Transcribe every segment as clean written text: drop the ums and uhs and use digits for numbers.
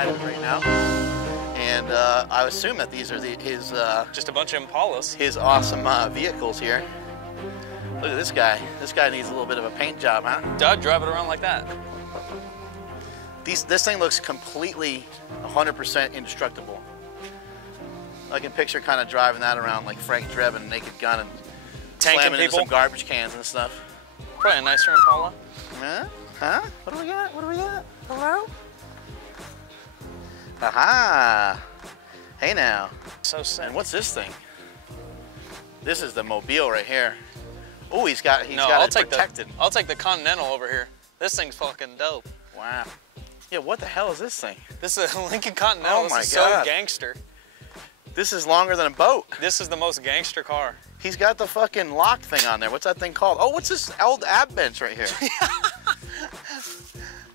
items right now. And I assume that these are his... just a bunch of Impalas. His awesome vehicles here. Look at this guy. This guy needs a little bit of a paint job, huh? Doug, drive it around like that. This thing looks completely 100% indestructible. I can picture kind of driving that around like Frank Drebin, Naked Gun, and slamming into some garbage cans and stuff. Probably a nicer Impala. Huh? Huh? What do we got? What do we got? Hello? Aha! Hey now. So sick. And what's this thing? This is the Mobile right here. Oh, he's got it protected. I'll take the Continental over here. This thing's fucking dope. Wow. Yeah, what the hell is this thing? This is a Lincoln Continental. Oh my this is God. so gangster. This is longer than a boat. This is the most gangster car. He's got the fucking lock thing on there. What's that thing called? Oh, what's this old ab bench right here?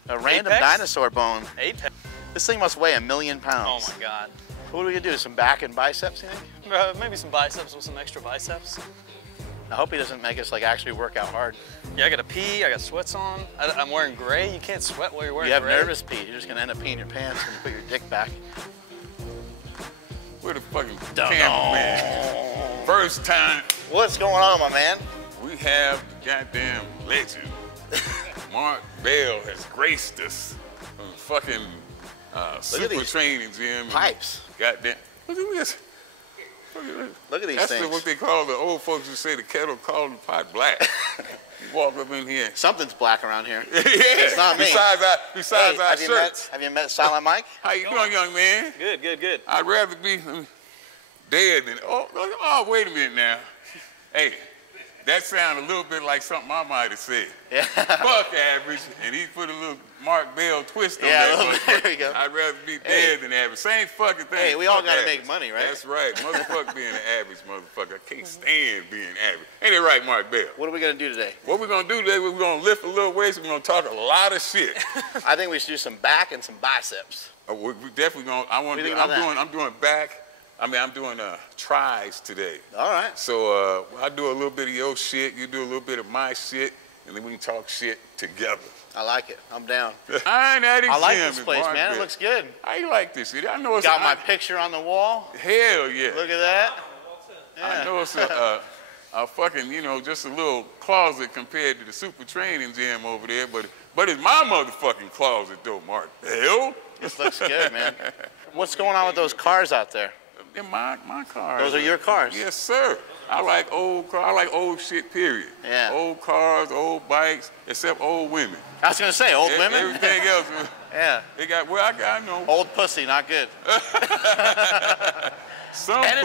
A random dinosaur bone. Apex. This thing must weigh 1,000,000 pounds. Oh my God. What are we gonna do? Some back and biceps, you think? Maybe some biceps with some extra biceps. I hope he doesn't make us like actually work out hard. Yeah, I gotta pee, I got sweats on. I'm wearing gray. You can't sweat while you're wearing gray. You have gray. nervous pee. You're just gonna end up peeing your pants when you put your dick back. Where the fucking cameraman? First time. What's going on, my man? We have the goddamn legend. Mark Bell has graced us from the fucking super training gym. Pipes. Goddamn. Look at this. Look at these That's things. That's what they call the old folks who say the kettle called the pot black. You walk up in here. Something's black around here. Yeah. It's not me. Besides our shirts. Have you met Silent Mike? How you doing, young man? Good, good, good. I'd rather be dead than, oh, wait a minute now. Hey, that sounded a little bit like something I might have said. Yeah. Fuck average, and he put a little Mark Bell twist on that. Yeah, there you go. I'd rather be dead than average. Same fucking thing. Hey, we all gotta make money, right? That's right. Motherfucker being an average motherfucker. I can't stand being average. Ain't it right, Mark Bell? What are we gonna do today? What we're gonna do today, we're gonna lift a little weights, we're gonna talk a lot of shit. I think we should do some back and some biceps. We definitely gonna, I'm doing back. I'm doing tries today. All right. So I do a little bit of your shit, you do a little bit of my shit, and then we can talk shit together. I like it. I'm down. I like this place, man. It looks good. I like this shit. I know it's got my picture on the wall. Hell yeah. Look at that. Yeah. I know it's a fucking, just a little closet compared to the super training gym over there, but it's my motherfucking closet though, Mark. Hell? This looks good, man. What's going on with those cars out there? They're my cars. Those are your cars? Yes, sir. I like old cars. I like old shit, period. Yeah. Old cars, old bikes, except old women. I was going to say, old women? Everything else. Yeah. They got, I know. Old pussy, not good. Edit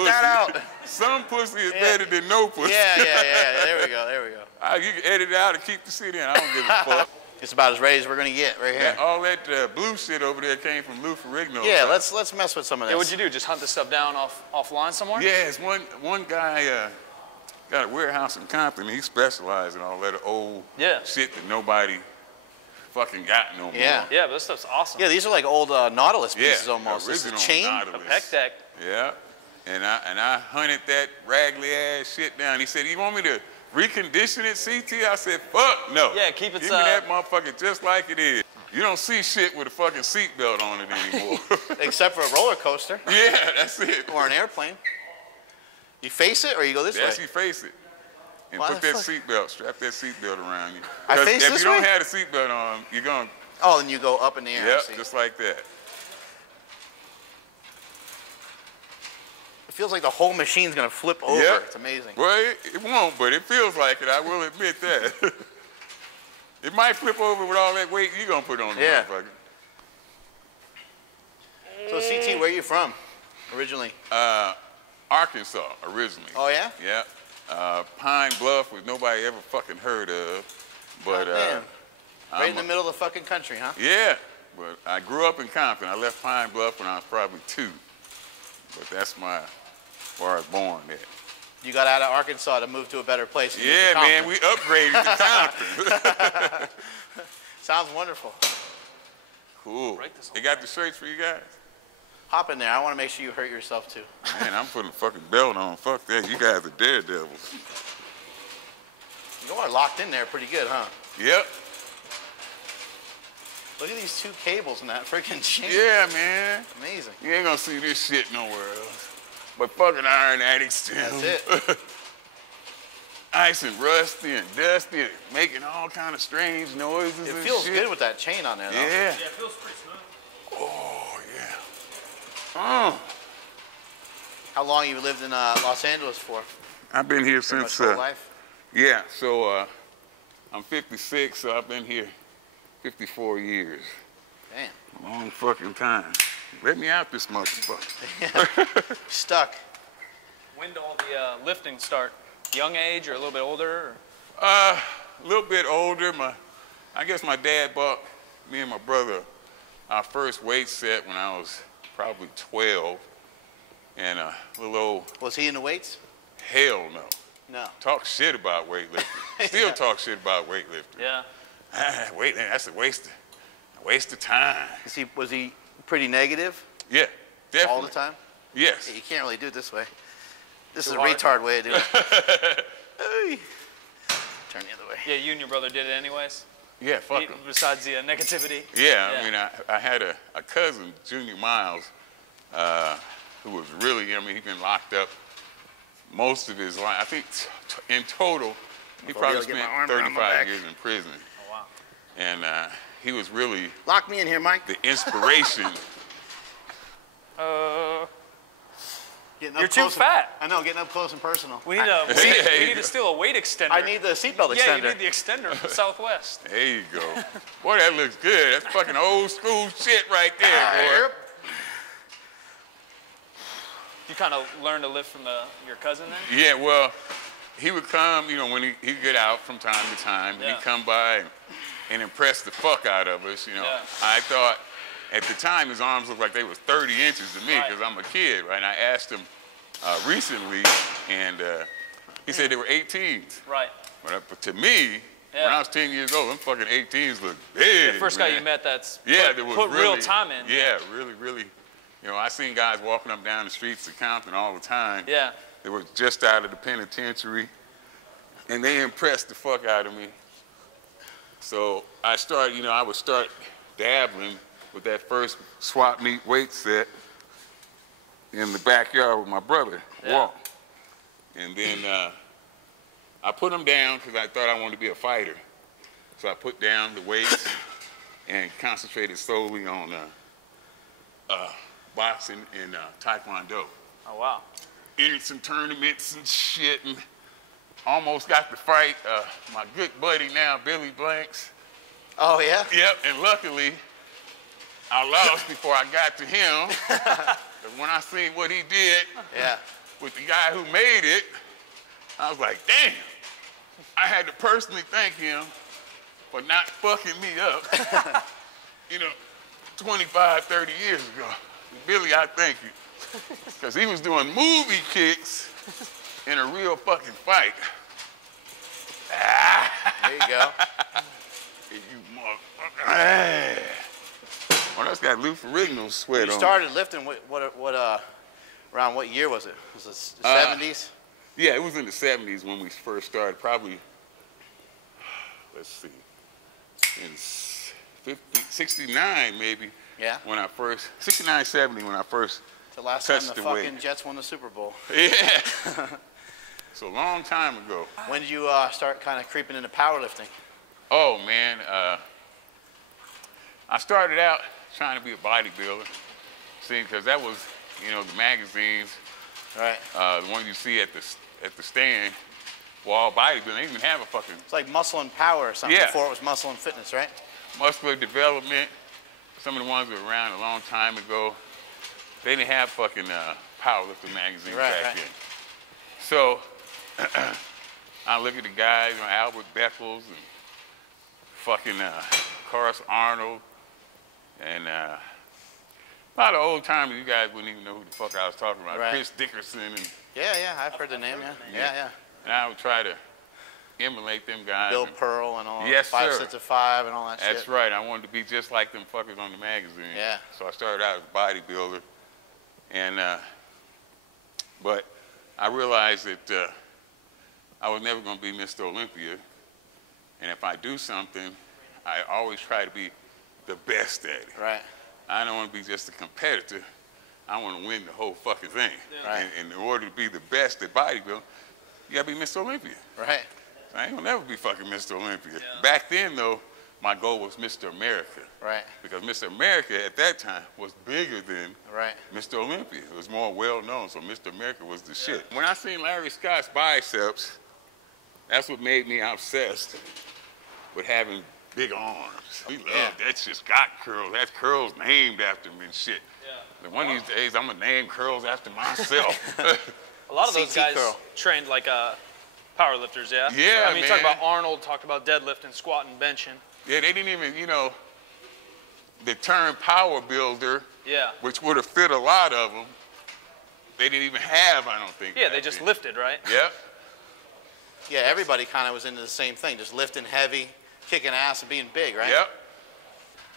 that out. Some pussy is better than no pussy. Yeah. There we go. You can edit it out and keep the shit in. I don't give a fuck. It's about as ready as we're gonna get right here. Yeah, all that blue shit over there came from Lou Ferrigno. Yeah, let's mess with some of this. Yeah, what'd you do? Just hunt this stuff down offline somewhere? Yes, one guy got a warehouse in Compton. He specialized in all that old shit that nobody fucking got no more. Yeah, but this stuff's awesome. Yeah, these are like old Nautilus pieces almost. Original this is a chain, Nautilus. A pec deck. Yeah, and I hunted that raggedy ass shit down. He said, "You want me to recondition it, CT?" I said, "Fuck no." Yeah, keep it. Give me that motherfucker just like it is. You don't see shit with a fucking seatbelt on it anymore. Except for a roller coaster. Yeah, that's it. Or an airplane. You face it or you go this way? Yes, you face it. And put that seatbelt, strap that seatbelt around you. I face if this you don't way? have the seatbelt on, you're going to... Oh, then you go up in the air. Yep, just like that. It feels like the whole machine's going to flip over. Yep. It's amazing. Well, it won't, but it feels like it. I will admit that. It might flip over with all that weight you're going to put on the motherfucker. So, CT, where are you from originally? Arkansas, originally. Oh, yeah? Yeah. Pine Bluff, which nobody ever fucking heard of. But, right in the middle of the fucking country, huh? Yeah. But I grew up in Compton. I left Pine Bluff when I was probably 2. But that's where I was born at. You got out of Arkansas to move to a better place. Yeah, man, we upgraded to Compton. Sounds wonderful. Cool. They got the shirts for you guys? Hop in there. I want to make sure you hurt yourself, too. Man, I'm putting a fucking belt on. Fuck that. You guys are daredevils. You are locked in there pretty good, huh? Yep. Look at these 2 cables in that freaking chain. Yeah, man. Amazing. You ain't gonna see this shit nowhere else. But fucking Iron Addicts too. That's it. Ice and rusty and dusty and making all kind of strange noises. It and feels shit. good with that chain on there, though. Yeah. Yeah, it feels pretty smooth. Oh, yeah. How long you lived in Los Angeles for? I've been here Pretty since. much whole life? Yeah, so I'm 56, so I've been here 54 years. Damn. A long fucking time. Let me out this motherfucker. Yeah. Stuck. When did all the lifting start? Young age or a little bit older? Or? A little bit older. I guess my dad bought me and my brother our first weight set when I was probably 12. And a little old. Was he in the weights? Hell no. No. Talk shit about weightlifting. Still talk shit about weightlifting. Yeah. Weightlifting, that's a waste of time. Was he pretty negative? Yeah, definitely. All the time? Yes. Yeah, you can't really do it this way. This Too is a hard? retard way of doing it. Hey. Turn the other way. Yeah, you and your brother did it anyways? Yeah, fuck him. Besides the negativity? Yeah, I mean, I had a cousin, Junior Miles, who was really, he'd been locked up most of his life. I think in total, he probably spent 35 years in prison. Oh, wow. And he was really Lock me in here, Mike. the inspiration. Getting You're up too close fat. I know, getting up close and personal. We need to steal a weight extender. I need the seatbelt extender. Yeah, you need the extender from Southwest. There you go. Boy, that looks good. That's fucking old school shit right there, boy. You kind of learned to lift from your cousin then? Yeah, well, he would come, when he'd get out from time to time, and he'd come by and impress the fuck out of us, Yeah. I thought, at the time, his arms looked like they was 30 inches to me, because I'm a kid, right? And I asked him recently, and he said they were 18s. Right. But to me, when I was 10 years old, them fucking 18s looked big, The first guy you met that's put really, real time in. Yeah, really, really. I seen guys walking up down the streets of Compton all the time. Yeah. They were just out of the penitentiary, and they impressed the fuck out of me. So I started, I would start dabbling with that first swap meet weight set in the backyard with my brother, Walt. And then I put him down because I thought I wanted to be a fighter. So I put down the weights and concentrated solely on boxing and taekwondo. Oh, wow. Entered some tournaments and shit, and almost got to fight my good buddy now, Billy Blanks. Oh, yeah? Yep, and luckily, I lost before I got to him. But when I seen what he did with the guy who made it, I was like, damn. I had to personally thank him for not fucking me up, 25, 30 years ago. Billy, I thank you. Because he was doing movie kicks in a real fucking fight. There you go. You motherfucker. Well, that's got Lou Ferrigno sweat on. You started lifting, around what year was it? Was it the 70s? Yeah, it was in the 70s when we first started. Probably, let's see, in 69 maybe. Yeah. When I first, 69, 70 when I first the last time the fucking Jets won the Super Bowl. Yeah. It's a long time ago. When did you start kind of creeping into powerlifting? Oh, man. I started out trying to be a bodybuilder. See, because that was, the magazines. Right. The one you see at the stand. Wall bodybuilding. They didn't even have a fucking... It's like Muscle and Power or something before it was Muscle and Fitness, right? Muscular Development. Some of the ones that were around a long time ago. They didn't have fucking powerlifting magazines back then. So, I look at the guys, Albert Beckles and fucking Carson Arnold and a lot of old timers. You guys wouldn't even know who the fuck I was talking about. Right. Chris Dickerson and yeah, I've heard the name. Yeah. And I would try to emulate them guys. Bill Pearl and all. Yes, 5 sets of 5 and all that shit. That's right. I wanted to be just like them fuckers on the magazine. Yeah. So I started out as a bodybuilder, and but I realized that I was never going to be Mr. Olympia, and if I do something, I always try to be the best at it. Right. I don't want to be just a competitor. I want to win the whole fucking thing. Yeah. Right. And in order to be the best at bodybuilding, you got to be Mr. Olympia. Right. I ain't gonna never be fucking Mr. Olympia. Yeah. Back then, though, my goal was Mr. America. Right. Because Mr. America at that time was bigger than right. Mr. Olympia. It was more well known, so Mr. America was the shit. When I seen Larry Scott's biceps, that's what made me obsessed with having big arms. We love that shit. Scott curls. That curls named after me and shit. Yeah. And one of these days, I'm gonna name curls after myself. A lot of those guys trained like powerlifters, yeah? Yeah, I mean, you talk about Arnold, talked about deadlifting, squatting, benching. Yeah, they didn't even, you know, the term power builder, which would have fit a lot of them, they didn't even have, I don't think. Yeah, they just lifted, right? Yep. Yeah, everybody kind of was into the same thing, just lifting heavy, kicking ass, and being big, right? Yep.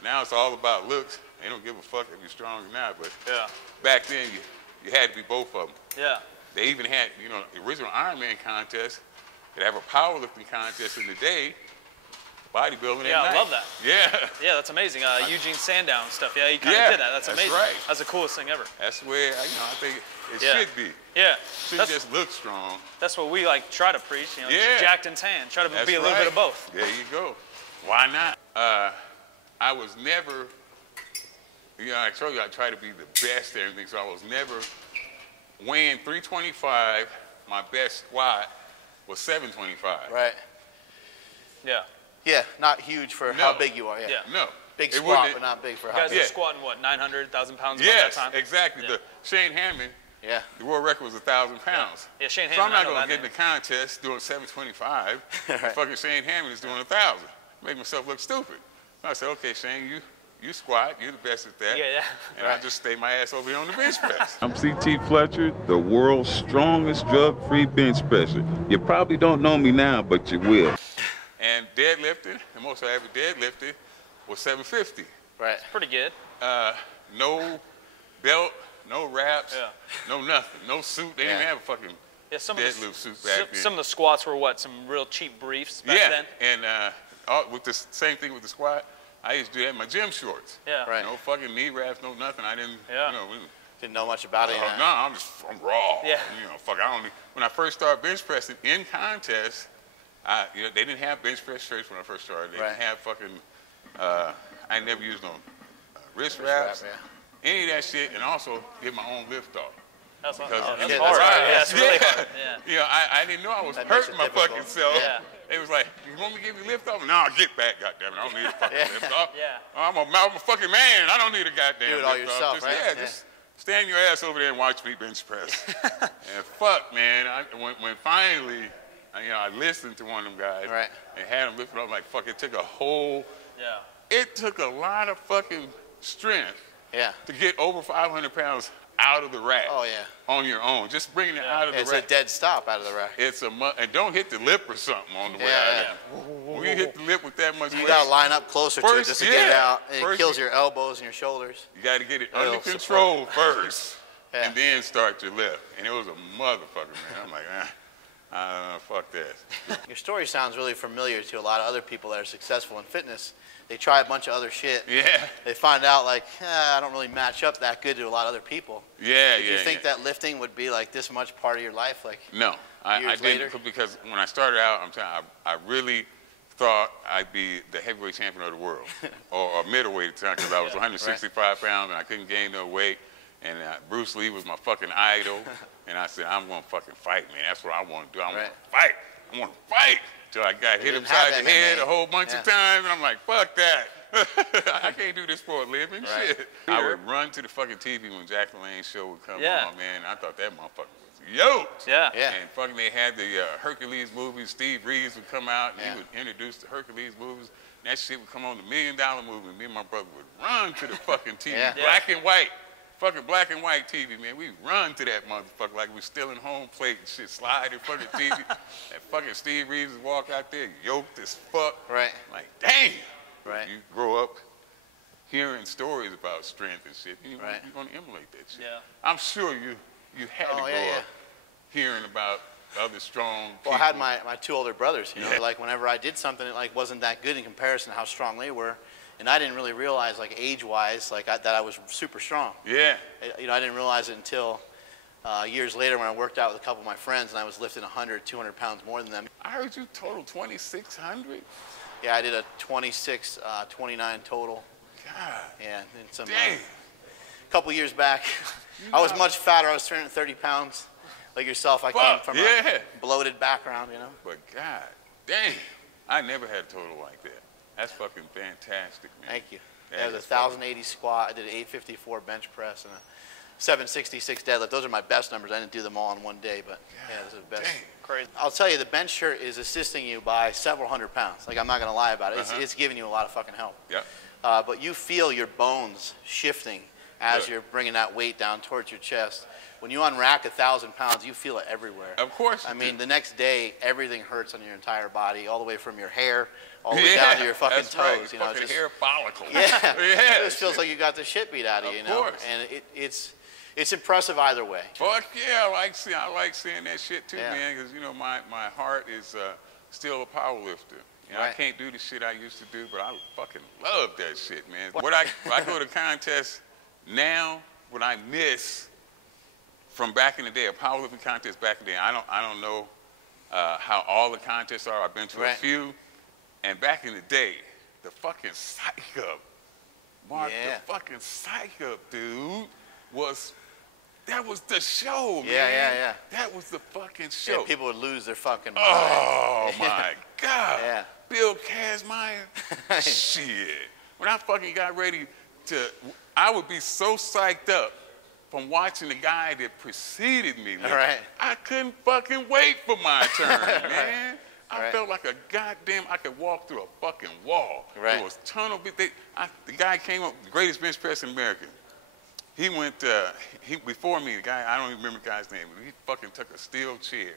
Now it's all about looks. They don't give a fuck if you're strong or not, but back then you had to be both of them. Yeah. They even had, you know, the original Ironman contest. They'd have a powerlifting contest in the day, bodybuilding at night. Yeah, I love that. Yeah. Yeah, that's amazing. Eugene Sandown stuff. Yeah, he kind of did that. That's amazing. Right. That's the coolest thing ever. That's where, you know, I think it should be. Yeah. Shouldn't just look strong. That's what we like try to preach. You know, just jacked and tan. Try to be a little bit of both. There you go. Why not? I was never, you know, I told you I try to be the best at everything, so I was never weighing 325. My best squat was 725. Right. Yeah. Yeah, not huge for how big you are. Yeah. No. Big squat, but not big for how big. You guys are squatting what, 900, 1,000 pounds at that time? Yes, exactly. The Shane Hammond. Yeah. The world record was 1,000 pounds. Yeah, Shane Hammond. So I'm not going to get in the contest doing 725. Fucking Shane Hammond is doing 1,000. Make myself look stupid. So I said, okay, Shane, you squat. You're the best at that. Yeah. And I just stay my ass over here on the bench press. I'm CT Fletcher, the world's strongest drug-free bench presser. You probably don't know me now, but you will. And deadlifting, the most I ever deadlifted was 750. Right. Pretty good. No belt, no wraps, no nothing, no suit. They didn't have a fucking deadlift suit back then. Some of the squats were what, some real cheap briefs back then? And with the same thing with the squat, I used to do that in my gym shorts. Yeah. Right. No fucking knee wraps, no nothing. I didn't, you know. Didn't know much about it. No, I'm raw. Yeah. You know, fuck, when I first started bench pressing in contests, you know, they didn't have bench press shirts when I first started. They didn't have fucking, I never used no wrist wraps, any of that shit, and also get my own lift off. That's hard. That's Yeah, that's really hard. Yeah. You know, I didn't know I was hurting my fucking self. Yeah. It was like, you want me to give you a lift off? No, get back, goddammit. I don't need a fucking lift off. Yeah. I'm a fucking man. I don't need a goddamn lift off. Do it all yourself, just, right? Just stand your ass over there and watch me bench press. And fuck, man, when finally, you know, I listened to one of them guys and had him lift it up, like, fuck, it took a whole, it took a lot of fucking strength to get over 500 pounds out of the rack on your own. Just bringing it out of the rack. It's a dead stop out of the rack. And don't hit the lip or something on the way out. When you hit the lip with that much weight, you got to line up closer to it just to get it out. And it kills your elbows and your shoulders. You got to get it under control first and then start your lift. And it was a motherfucker, man. I'm like, fuck that. Your story sounds really familiar to a lot of other people that are successful in fitness. They try a bunch of other shit. Yeah. They find out like, I don't really match up that good to a lot of other people. Yeah, Did you think that lifting would be like this much part of your life? Like no, I didn't, because when I started out, I really thought I'd be the heavyweight champion of the world, or middleweight at the time, because I was 165 pounds and I couldn't gain no weight. And Bruce Lee was my fucking idol. And I said, I'm going to fucking fight, man. That's what I want to do. I want to fight. I want to fight. Till I got hit upside the head a whole bunch of times, and I'm like, fuck that. I can't do this for a living. Shit. I would run to the fucking TV when Jack LaLanne's show would come on, man. I thought that motherfucker was yoked. And fucking they had the Hercules movies. Steve Reeves would come out, and he would introduce the Hercules movies. And that shit would come on, the $1 Million Movie, and me and my brother would run to the fucking TV, black and white. Fucking black and white TV, man. We run to that motherfucker like we still in home plate and shit, slide in fucking TV. And fucking Steve Reeves would walk out there, yoked as fuck. Right. Like, damn. You grow up hearing stories about strength and shit, and you're going to emulate that shit. Yeah. I'm sure you had to grow up hearing about other strong people. Well, I had my two older brothers, you know, like whenever I did something, it like wasn't that good in comparison to how strong they were. And I didn't really realize, like, age-wise, like, that I was super strong. Yeah. You know, I didn't realize it until years later when I worked out with a couple of my friends and I was lifting 100, 200 pounds more than them. I heard you total 2,600? Yeah, I did a 26, 29 total. God. Yeah, and some. Dang. A couple years back, I was much fatter. I was 330 pounds. Like yourself, I came from a bloated background, you know. But God, dang, I never had a total like that. That's fucking fantastic, man. Thank you. Yeah, it was a 1,080 squat. I did an 854 bench press and a 766 deadlift. Those are my best numbers. I didn't do them all in one day, but yeah, those are the best. Dang. Crazy. I'll tell you, the bench shirt is assisting you by several hundred pounds. Like, I'm not going to lie about it. It's giving you a lot of fucking help. Yep. But you feel your bones shifting as you're bringing that weight down towards your chest. When you unrack 1,000 pounds, you feel it everywhere. Of course. I mean, the next day, everything hurts on your entire body, all the way from your hair, all the way down to your fucking toes. Right. You know, fucking just hair follicle. Yeah. Yeah. It just feels like you got the shit beat out of you, you know. Of course. And it's impressive either way. Fuck yeah, I like seeing that shit too, Yeah. man. Because you know my heart is still a power lifter. You know, I can't do the shit I used to do, but I fucking love that shit, man. When I go to contests now, what I miss from back in the day, a powerlifting contest back in the day, I don't know how all the contests are. I've been to a few, and back in the day, the fucking psych up, Mark, the fucking psych up, dude, that was the show, man. Yeah. That was the fucking show. Yeah, people would lose their fucking mind. Oh my God. Yeah. Bill Kazmaier. Shit. When I fucking got ready I would be so psyched up from watching the guy that preceded me. I couldn't fucking wait for my turn, man. I felt like a goddamn, I could walk through a fucking wall. There was tunnel, the guy came up, the greatest bench press in America. He went, before me, the guy, I don't even remember the guy's name, but he fucking took a steel chair,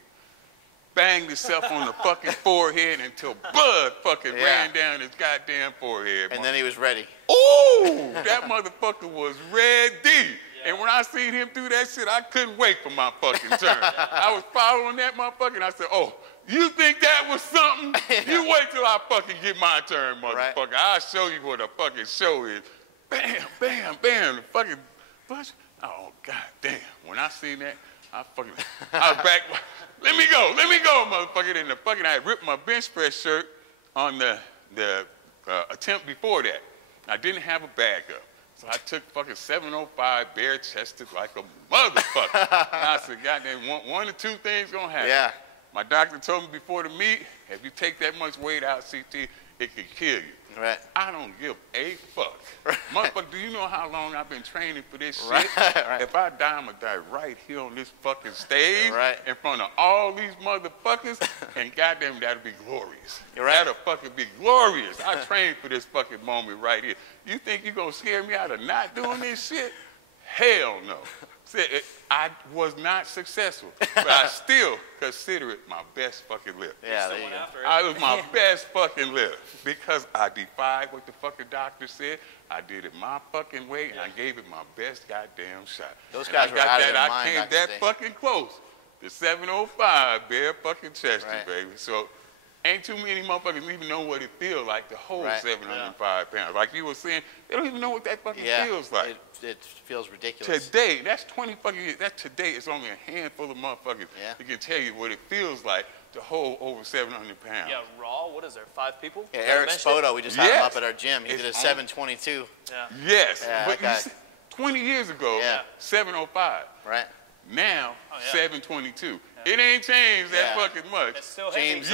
banged himself on the fucking forehead until blood fucking ran down his goddamn forehead. And then he was ready. Ooh, that motherfucker was ready. And when I seen him do that shit, I couldn't wait for my fucking turn. I was following that motherfucker, and I said, oh, you think that was something? You wait till I fucking get my turn, motherfucker. I'll show you what a fucking show is. Bam, bam, bam, the fucking bunch. Oh, god damn. When I seen that, I was back. Let me go, motherfucker. And I had ripped my bench press shirt on the attempt before that. I didn't have a bag up. So I took fucking 705 bare-chested like a motherfucker. And I said, goddamn, one or two things gonna happen. Yeah. My doctor told me before the meet, if you take that much weight out, CT, it could kill you. Right. I don't give a fuck. Motherfucker, do you know how long I've been training for this shit? Right. If I die, I'm gonna die right here on this fucking stage in front of all these motherfuckers, and goddamn, that'll be glorious. That'll fucking be glorious. I trained for this fucking moment right here. You think you gonna scare me out of not doing this shit? Hell no. I was not successful, but I still consider it my best fucking lift. Yeah, it was my best fucking lift because I defied what the fucking doctor said. I did it my fucking way, and I gave it my best goddamn shot. Those guys were out of their mind. I came that fucking close. The 705 bare fucking chested, baby. So ain't too many motherfuckers even know what it feels like to hold 705 pounds. Like you were saying, they don't even know what that fucking feels like. It feels ridiculous. Today, that's 20 fucking years. Today, it's only a handful of motherfuckers that can tell you what it feels like to hold over 700 pounds. Yeah, raw, what is there, 5 people? Yeah, Eric Spoto, we just had him up at our gym. He did a 722. Yes, but 20 years ago, 705. Right. Now, 722. It ain't changed that fucking much. It's still James,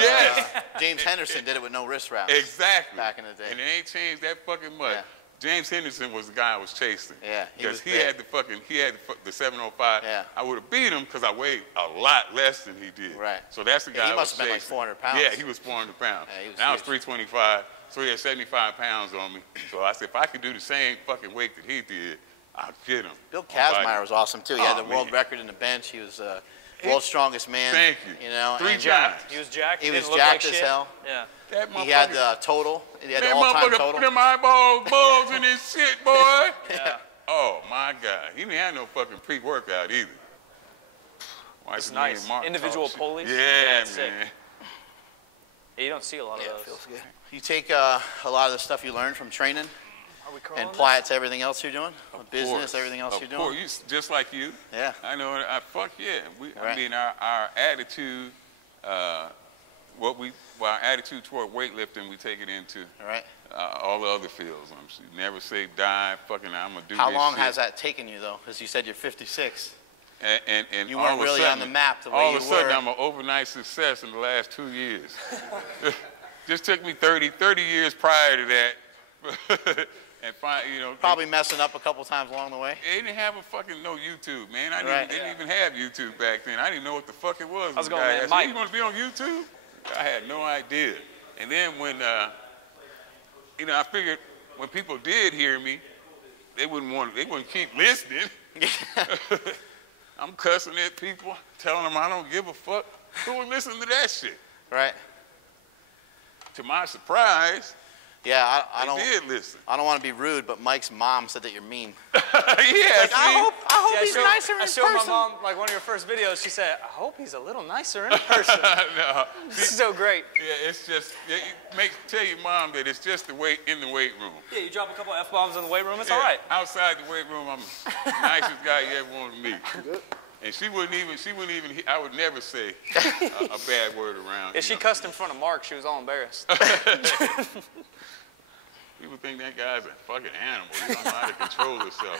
James Henderson did it with no wrist wraps. Exactly. Back in the day. And it ain't changed that fucking much. James Henderson was the guy I was chasing. Yeah, because he had the 705. Yeah. I would have beat him because I weighed a lot less than he did. Right. So that's the guy he I was must have been like 400 pounds. Yeah, he was 400 pounds. Yeah, he was and I was 325, so he had 75 pounds on me. So I said, if I could do the same fucking weight that he did, I'll get him. Bill Kazmaier was awesome too. He had the world record in the bench. He was world's strongest man. Thank you. You know, 3 times. He was jacked. He was didn't look jacked like as shit. hell. Yeah. He had the total. He had the that all-time motherfucker total. put them eyeballs, bulbs in his shit, boy. Oh my God. He didn't have no fucking pre-workout either. It's nice. Individual pulleys. Yeah, man. Sick. Yeah, you don't see a lot of those. Feels good. You take a lot of the stuff you learned from training and apply it to everything else you're doing? Business, everything else you're doing? Of course, just like you. Yeah. I know, fuck yeah. I mean, our attitude, our attitude toward weightlifting, we take it into all the other fields. Never say die, fucking I'm going to do this How long shit. has that taken you, though? Because you said you're 56. And you weren't really on the map the way you were. All of a sudden, I'm an overnight success in the last 2 years. Just took me 30 years prior to that. And probably messing up a couple times along the way. They didn't have no YouTube, man. They didn't even have YouTube back then. I didn't know what the fuck it was. How's it going, man? Mike, you want to be on YouTube? I had no idea. And then when, I figured when people did hear me, they wouldn't keep listening. I'm cussing at people, telling them I don't give a fuck. Who would listen to that shit? Right. To my surprise, yeah, I did listen. I don't want to be rude, but Mike's mom said that you're mean. Yeah, I hope he's nicer in person. I showed my mom, like, one of your first videos. She said, I hope he's a little nicer in person. No. This is so great. Yeah, it's just, tell your mom that it's just in the weight room. Yeah, you drop a couple F-bombs in the weight room, it's all right. Outside the weight room, I'm the nicest guy you ever wanted to meet. And she wouldn't even, I would never say a bad word around. Yeah, she cussed in front of Mark. She was all embarrassed. People think that guy's a fucking animal. He don't know how to control himself.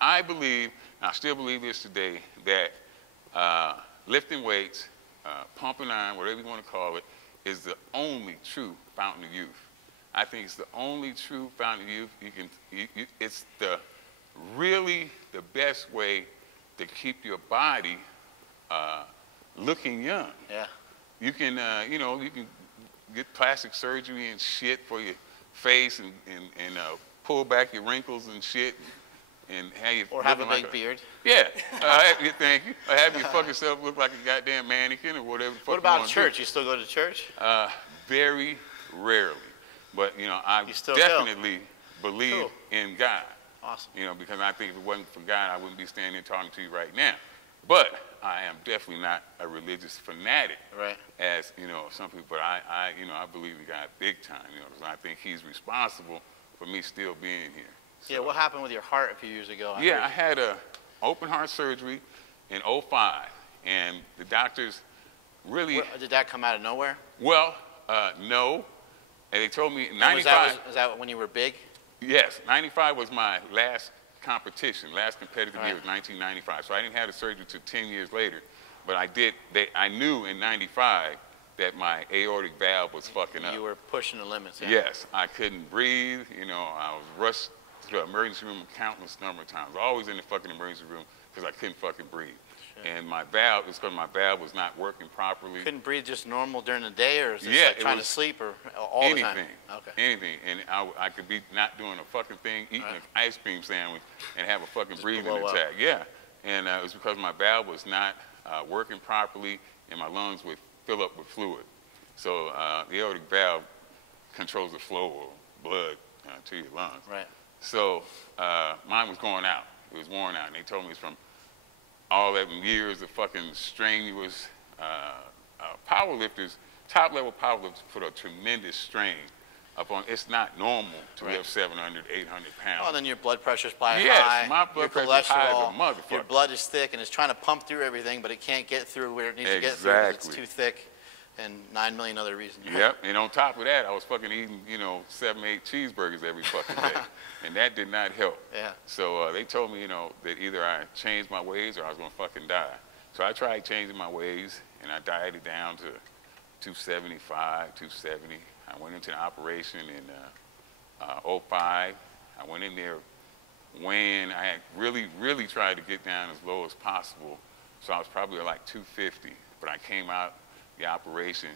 I believe, and I still believe this today, that lifting weights, pumping iron, whatever you want to call it, is the only true fountain of youth. I think it's the only true fountain of youth. It's really the best way to keep your body looking young. Yeah. You can, you can get plastic surgery and shit for your face and pull back your wrinkles and shit and have you have a big beard. Yeah. Thank you. Or have your fucking self look like a goddamn mannequin or whatever the fuck. What about church? You still go to church? Very rarely. But I definitely believe in God. Awesome. Because I think if it wasn't for God, I wouldn't be standing here talking to you right now. But I am definitely not a religious fanatic, as some people. But I believe in God big time, because I think He's responsible for me still being here. So, yeah. What happened with your heart a few years ago? I had a open heart surgery in 2005, and the doctors really. Did that come out of nowhere? Well, no, and they told me 95. Was that when you were big? Yes, 95 was my last competition. Last competitive year was 1995. So I didn't have the surgery until 10 years later. But I knew in 95 that my aortic valve was fucking up. You were pushing the limits. Yeah. Yes, I couldn't breathe. I was rushed to the emergency room a countless number of times. Always in the fucking emergency room because I couldn't fucking breathe. Sure. And my valve, it's because my valve was not working properly. Couldn't breathe just normal during the day, or is this like trying to sleep, or all the time? Okay. Anything. And I could be not doing a fucking thing, eating an ice cream sandwich, and have a fucking just breathing attack. Yeah. And it was because my valve was not working properly, and my lungs would fill up with fluid. So the aortic valve controls the flow of blood to your lungs. Right. So mine was going out. It was worn out, and they told me it's from all that years of fucking strenuous powerlifters. Top-level powerlifters put a tremendous strain upon. It's not normal to lift 700, 800 pounds. Well, then your blood pressure's probably high. Yes, my blood pressure is high as a motherfucker. Your blood is thick, and it's trying to pump through everything, but it can't get through where it needs to get through because it's too thick, and 9 million other reasons. Yep, and on top of that, I was fucking eating, 7, 8 cheeseburgers every fucking day, and that did not help. Yeah. So they told me, that either I changed my ways or I was gonna fucking die. So I tried changing my ways, and I dieted down to 275, 270. I went into an operation in 2005. I went in there weighing. I had really tried to get down as low as possible, so I was probably like 250, but I came out the operation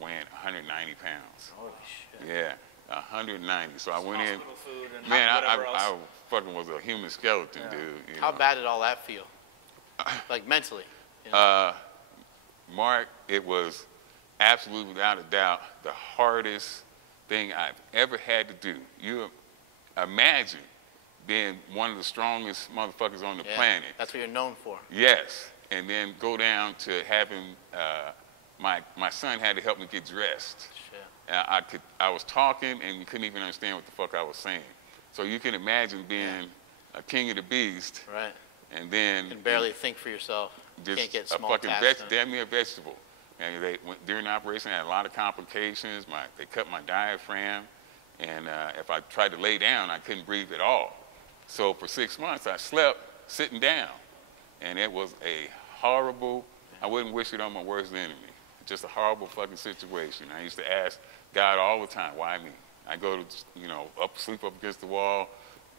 weighing 190 pounds. Holy shit. Yeah, 190. So I went in. Food and man, I fucking was a human skeleton, dude. How bad did all that feel? Like mentally? Mark, it was absolutely, without a doubt, the hardest thing I've ever had to do. You imagine being one of the strongest motherfuckers on the planet. That's what you're known for. Yes, and then go down to having my son had to help me get dressed. Shit. I was talking and you couldn't even understand what the fuck I was saying. So you can imagine being a king of the beast. Right. And then you can barely think for yourself. You can't get small a fucking damn near vegetable. And during the operation, I had a lot of complications. They cut my diaphragm, and if I tried to lay down, I couldn't breathe at all. So for 6 months, I slept sitting down, and it was a horrible. I wouldn't wish it on my worst enemy. Just a horrible fucking situation. I used to ask God all the time, why me? I go to, sleep up against the wall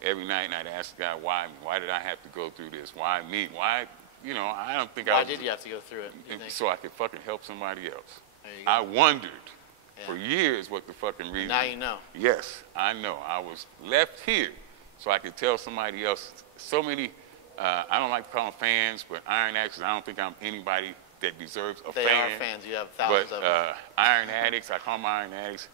every night, and I'd ask God, why me? Why did I have to go through this? Why me? Why, I don't think Why did you have to go through it, you think? So I could fucking help somebody else. There you go. I wondered for years what the fucking reason. Now you know. Yes, I know. I was left here so I could tell somebody else. So many, I don't like to call them fans, but Iron Addicts, I don't think I'm anybody that deserves a fan. They are fans. You have thousands of them. Iron Addicts, I call them Iron Addicts.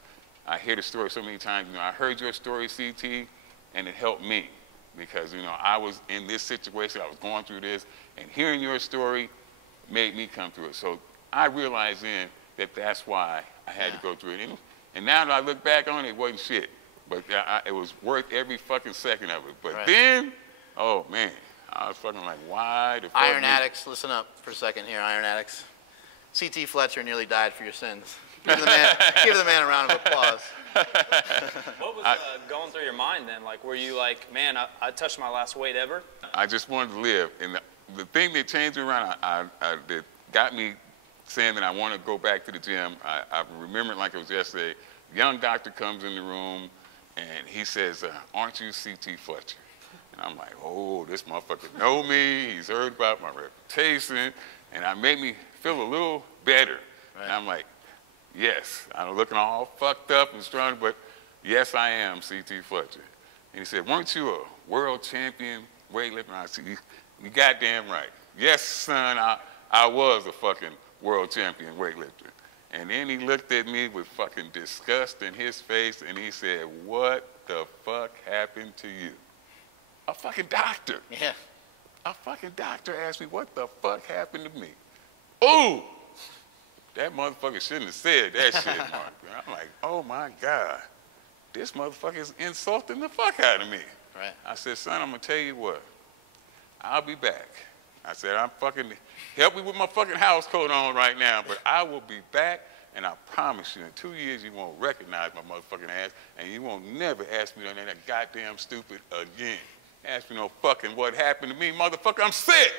I hear the story so many times. I heard your story, CT, and it helped me because, I was in this situation. I was going through this, and hearing your story made me come through it. So I realized then that that's why I had to go through it. And now that I look back on it, it wasn't shit. But it was worth every fucking second of it. But then, oh, man, I was fucking like, why the fuck? Iron Addicts, listen up for a second here, Iron Addicts. CT Fletcher nearly died for your sins. Give the man a round of applause. What was going through your mind then? Like, were you like, man, I touched my last weight ever? I just wanted to live. And the thing that changed me around, that got me saying that I want to go back to the gym, I remember it like it was yesterday. A young doctor comes in the room, and he says, aren't you CT Fletcher? And I'm like, oh, this motherfucker know me. He's heard about my reputation. And it made me feel a little better. Right. And I'm like, yes, I'm looking all fucked up and strong, but yes, I am CT Fletcher. And he said, weren't you a world champion weightlifter? I said, you goddamn right. Yes, son, I was a fucking world champion weightlifter. And then he looked at me with fucking disgust in his face, and he said, what the fuck happened to you? A fucking doctor. Yeah. A fucking doctor asked me, what the fuck happened to me? Ooh! That motherfucker shouldn't have said that shit, Mark. I'm like, oh my God. This motherfucker is insulting the fuck out of me. Right. I said, son, I'm gonna tell you what. I'll be back. I said, I'm fucking, help me with my fucking house coat on right now, but I will be back, and I promise you, in 2 years, you won't recognize my motherfucking ass, and you won't never ask me that goddamn stupid again. Ask me no fucking what happened to me, motherfucker, I'm sick.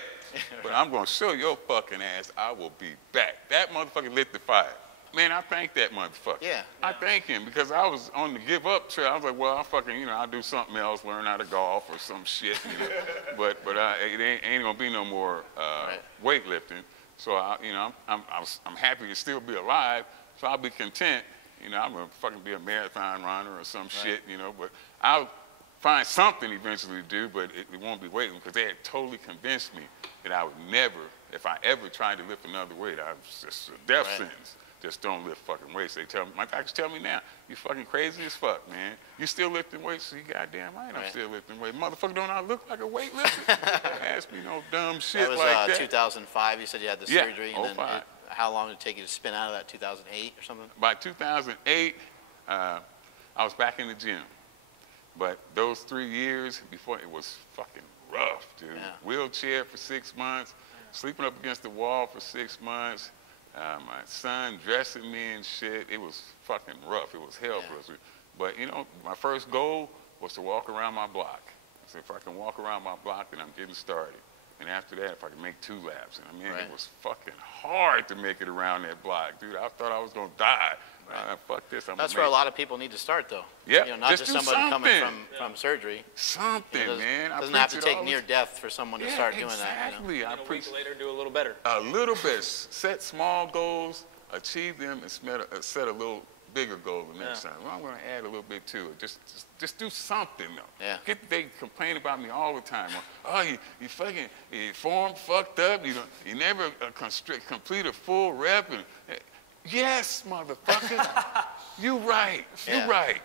But I'm gonna show your fucking ass I will be back. That motherfucker lit the fire. Man, I thank that motherfucker. Yeah. I thank him because I was on the give up trail. I was like, well, I'll fucking, I'll do something else, learn how to golf or some shit. But it ain't gonna be no more weightlifting. So I'm happy to still be alive. So I'll be content. I'm gonna fucking be a marathon runner or some shit. But I'll find something eventually to do. But it won't be weightlifting because they had totally convinced me that I would never, if I ever tried to lift another weight, I was just a death sentence. Just don't lift fucking weights. They tell me, my doctors tell me now, you fucking crazy as fuck, man. You still lifting weights? So you goddamn right, I'm still lifting weights. Motherfucker, don't I look like a weightlifter? Ask me no dumb shit like that. That was 2005. You said you had the surgery. Yeah, and then how long did it take you to spin out of that? 2008 or something? By 2008, I was back in the gym. But those 3 years before, it was fucking rough, dude. Yeah. Wheelchair for 6 months, sleeping up against the wall for 6 months. My son dressing me and shit. It was fucking rough. It was hell for us. But, my first goal was to walk around my block. I said, if I can walk around my block, then I'm getting started. And after that, if I can make 2 laps. And it was fucking hard to make it around that block, dude. I thought I was going to die. Fuck this. That's where a lot of people need to start, though. Yeah. Not just somebody coming from surgery. Something, man. Doesn't have to take near death for someone to start doing that. Exactly. A week later, do a little better. A little bit. Set small goals, achieve them, and set a little bigger goal the next time. Well, I'm going to add a little bit to it. Just do something, though. Yeah. They complain about me all the time. Oh, you fucking, your form fucked up. You never complete a full rep. Yes, motherfucker. You right. You right.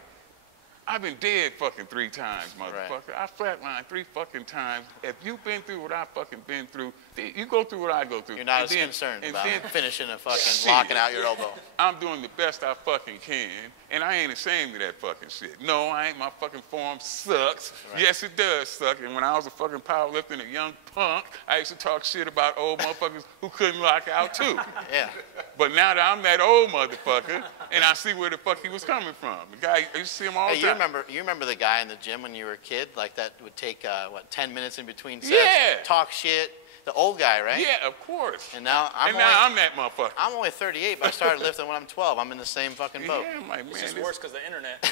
I've been dead fucking 3 times, motherfucker. I flatlined 3 fucking times. If you've been through what I fucking been through, you go through what I go through. You're not as concerned about finishing a fucking locking out your elbow. I'm doing the best I fucking can, and I ain't ashamed of that fucking shit. No, I ain't. My fucking form sucks. Right. Yes, it does suck. And when I was a fucking powerlifter and a young punk, I used to talk shit about old motherfuckers who couldn't lock out too. Yeah. But now that I'm that old motherfucker, and I see where the fuck he was coming from. The guy, you see him all the time. You remember the guy in the gym when you were a kid? Like that would take, 10 minutes in between sets? Yeah. Talk shit. The old guy, right? Yeah, of course. And now I'm that motherfucker. I'm only 38, but I started lifting when I'm 12. I'm in the same fucking boat. Yeah, I'm like, man. It's just worse because the internet.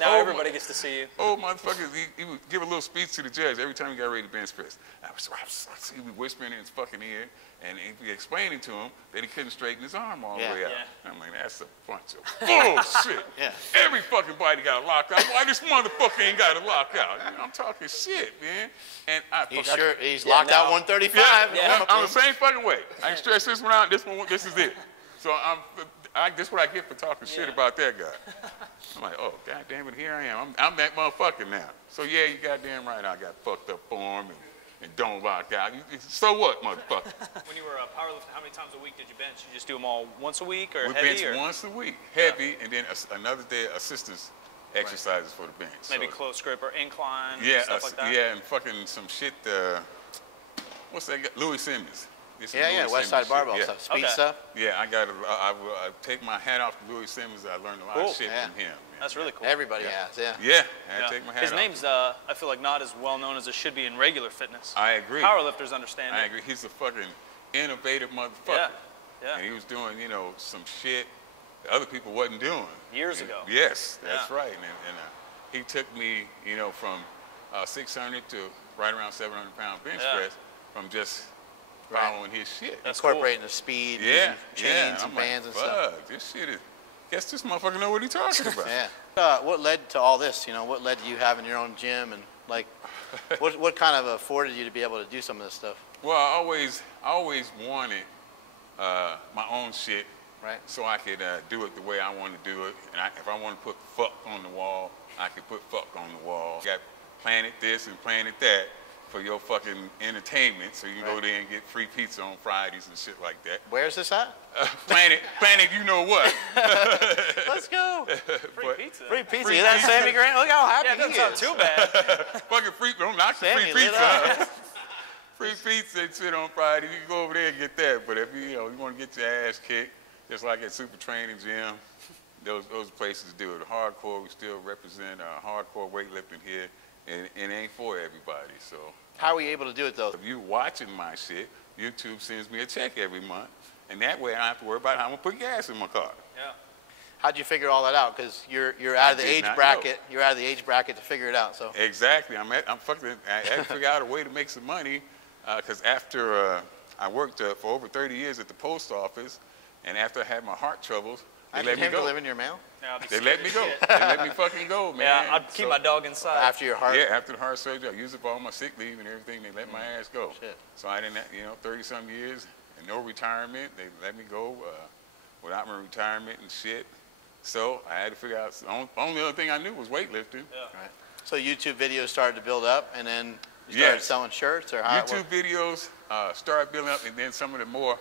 Now everybody gets to see you. Old motherfuckers, he would give a little speech to the judge every time he got ready to bench press. He'd be whispering in his fucking ear, and he'd be explaining to him that he couldn't straighten his arm all the way out. Yeah. I'm like, that's a bunch of bullshit. Yeah. Every fucking body got a lockout. Why this motherfucker ain't got a lockout? You know, I'm talking shit, man. And he's locked out 135. Yeah, I'm the same fucking way. I can stretch this one out. This is it. So this is what I get for talking shit about that guy. I'm like, oh, God damn it, here I am. I'm that motherfucker now. So yeah, you goddamn right, I got fucked up form and don't lock out. So what, motherfucker? When you were a powerlifter, how many times a week did you bench? You just do them all once a week or we heavy? We bench once a week, heavy, and then another day assistance exercises for the bench. Maybe close grip or incline, stuff like that? Yeah, and fucking some shit, what's that guy? Louis Simmons. West Side Barbell stuff, speed stuff. Yeah, I take my hat off to Louis Simmons. I learned a lot of shit from him. Man. That's really cool. Everybody has, Yeah, I take my hat off. His name's, I feel like, not as well known as it should be in regular fitness. I agree. Powerlifters understand it. I agree. He's a fucking innovative motherfucker. Yeah. And he was doing, some shit that other people wasn't doing. Years ago. Yes, that's right. And he took me, from 600 to right around 700-pound bench press from just following his shit. Incorporating the speed, chains and bands and stuff. This shit is, guess this motherfucker know what he's talking about. What led to all this? What led to you having your own gym, and like, what kind of afforded you to be able to do some of this stuff? Well, I always wanted my own shit, right? So I could do it the way I want to do it. And if I want to put fuck on the wall, I could put fuck on the wall. Got Planet this and Planet that for your fucking entertainment, so you can go there and get free pizza on Fridays and shit like that. Where's this at? Planet, you know what? Let's go. Free pizza. Free pizza. Hear that, Sammy Grant? Look how happy he is. Doesn't sound too bad. Fucking free, don't knock the free pizza. Free pizza and shit on Friday. You can go over there and get that. But if you want to get your ass kicked, just like at Super Training Gym, those places do it. Hardcore, we still represent hardcore weightlifting here. And it ain't for everybody, so. How are we able to do it, though? If you watching my shit, YouTube sends me a check every month, and that way I don't have to worry about how I'm gonna put gas in my car. Yeah. How'd you figure all that out? Because you're out of the age bracket. You're out of the age bracket to figure it out. So. Exactly. I had to figure out a way to make some money, because after I worked for over 30 years at the post office, and after I had my heart troubles, they let me go. Deliver in your mail? Yeah, they let me go. They let me fucking go, man. Yeah, I'd keep my dog inside. After your heart? Yeah, after the heart surgery, I used up all my sick leave and everything. They let my ass go. Shit. So I didn't, 30-some years and no retirement. They let me go without my retirement and shit. So I had to figure out, the only other thing I knew was weightlifting. Yeah. Right. So YouTube videos started to build up, and then you started selling shirts? Or how YouTube videos started building up, and then some of the more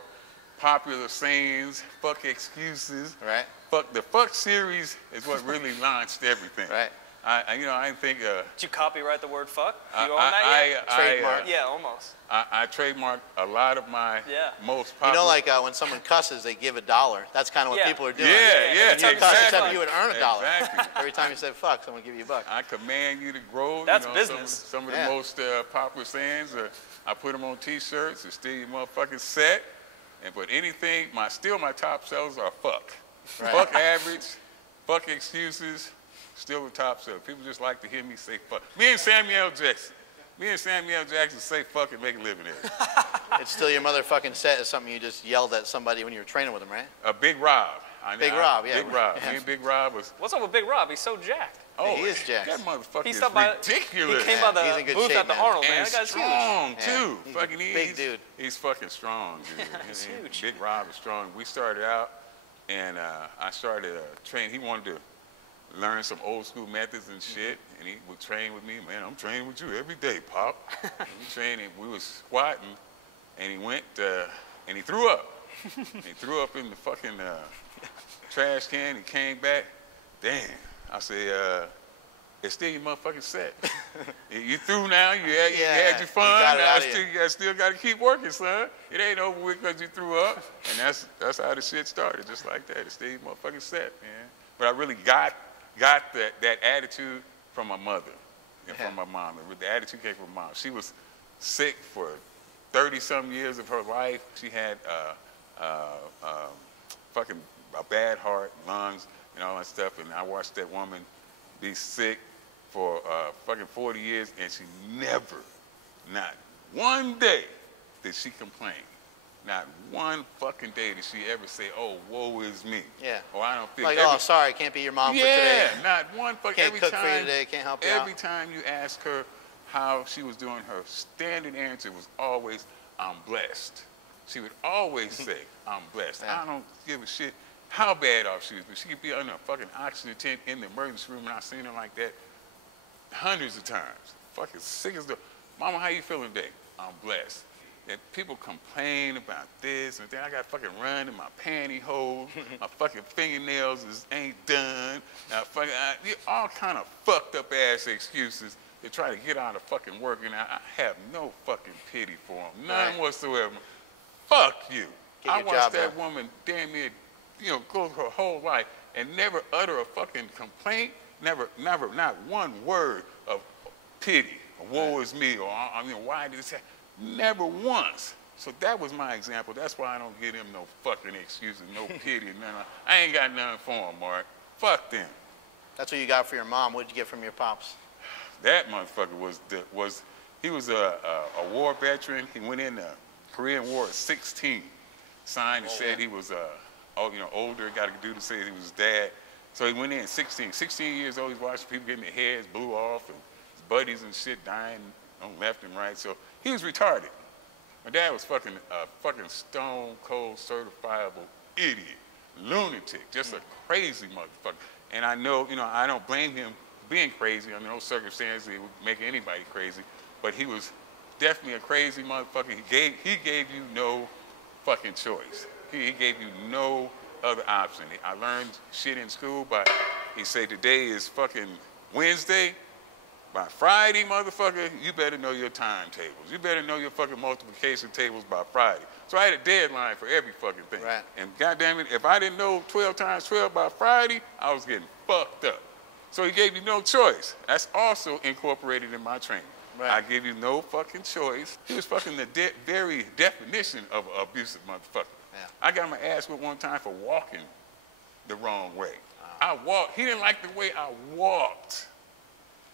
popular sayings, fuck excuses. Right. The fuck series is what really launched everything. Right. I didn't think. Did you copyright the word fuck? You own that yet? Trademark. Yeah, almost. I trademarked a lot of my most popular. Like when someone cusses, they give $1. That's kind of what people are doing. Yeah, Except you would earn $1. Exactly. Every time you say fuck, someone give you $1. I command you to grow. That's business. Some of the most popular sayings, I put them on T-shirts. It's still your motherfucking set. But anything, my top sellers are fuck. Right. Fuck average, fuck excuses, still the top seller. People just like to hear me say fuck. Me and Samuel Jackson say fuck and make a living at it. It's still your motherfucking set is something you just yelled at somebody when you were training with him, right? Big Rob. Big Rob. Me and Big Rob was. What's up with Big Rob? He's so jacked. Oh, he is jacked. That motherfucker is He ridiculous. came by the booth at the Arnold, man. And that guy's strong, huge. too. He's a big dude. He's fucking strong, dude. He's huge. Big Rob is strong. We started out, and I started training. He wanted to learn some old school methods and shit. And he would train with me. Man, I'm training with you every day, Pop. We was squatting, and he went, and he threw up. He threw up in the fucking trash can. He came back. Damn. I said, it's still your motherfucking set. You through now. You had your fun. Now you still got to keep working, son. It ain't over with because you threw up. And that's how the shit started, just like that. It's still your motherfucking set, man. But I really got that attitude from my mother and from my mom. The attitude came from my mom. She was sick for 30-some years of her life. She had fucking a bad heart, lungs, and all that stuff. And I watched that woman be sick for fucking 40 years, and she never, not one day did she complain. Not one fucking day did she ever say, "Oh, woe is me." Yeah. Or I don't feel like, oh, sorry, can't be your mom for today. Yeah, not one fucking. Can't cook for you today. Can't help you out. Every time you ask her how she was doing, her standard answer was always, "I'm blessed." She would always say, "I'm blessed." Yeah. I don't give a shit how bad off she was, but she could be under a fucking oxygen tent in the emergency room, and I've seen her like that hundreds of times. Fucking sick as the. Mama, how you feeling today? I'm blessed. And people complain about this and then I got fucking run in my pantyhose, my fucking fingernails ain't done, all kind of fucked up ass excuses to try to get out of fucking work, and I have no fucking pity for them, none whatsoever. Fuck you. I watched that woman damn near, go her whole life and never utter a fucking complaint, never, not one word of pity, or woe is me, or why did this happen? Never once. So that was my example. That's why I don't give them no fucking excuses, no pity, none. I ain't got none for them, Mark. Fuck them. That's what you got for your mom. What did you get from your pops? That motherfucker he was a war veteran. He went in the Korean War at 16. Signed and said he was older, got to do to say he was his dad. So he went in at 16. 16 years old, he's watching people getting their heads blew off and his buddies and shit dying on left and right. So he was retarded. My dad was fucking stone cold certifiable idiot, lunatic, just a crazy motherfucker. And I know, I don't blame him for being crazy. Under no circumstances it would make anybody crazy, but he was definitely a crazy motherfucker. He gave you no fucking choice. He gave you no other option. I learned shit in school, but he said today is fucking Wednesday. By Friday, motherfucker, you better know your timetables. You better know your fucking multiplication tables by Friday. So I had a deadline for every fucking thing. Right. And goddamn it, if I didn't know 12 times 12 by Friday, I was getting fucked up. So he gave you no choice. That's also incorporated in my training. Right. I give you no fucking choice. He was fucking the very definition of an abusive motherfucker. Yeah. I got my ass whipped one time for walking the wrong way. He didn't like the way I walked.